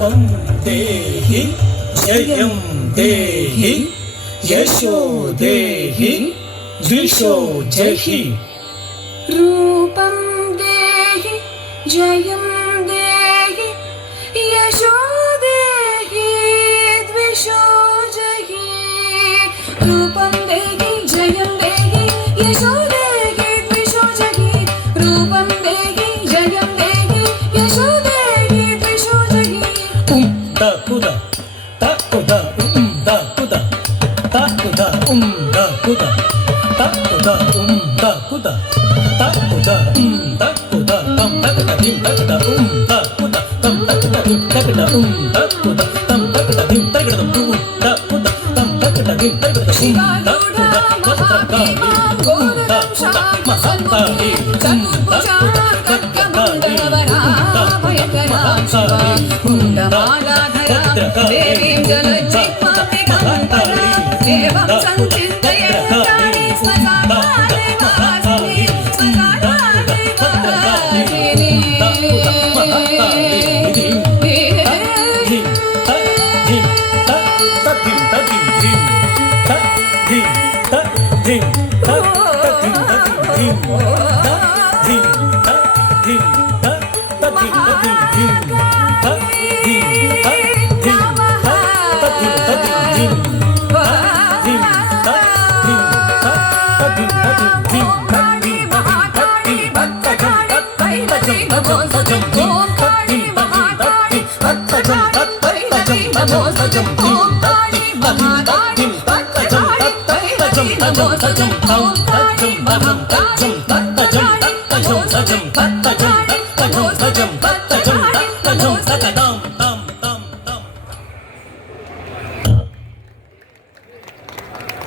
रूपं देहि जयं देहि यशो देहि द्विषो जहि रूपं देहि जयं देहि यशो देहि द्विषो जहि रूपं देहि जयं देहि यशो देहि द्विषो जहि रूपं देहि जयं देहि यशो देहि द्विषो जहि da kuda da kuda da kuda da kuda da kuda da kuda da kuda da kuda da kuda tam da kuda dim da kuda da kuda tam da kuda dim da kuda da kuda tam da kuda dim da kuda da kuda tam da kuda dim da kuda da kuda vastraka da kuda mahantari da kuda देवीं जलज्जिह्वादिगन्तरा देवं सञ्चिन्तयन्तानि स्वसाधारे वासिनि स्वसाधारे वासिनि Om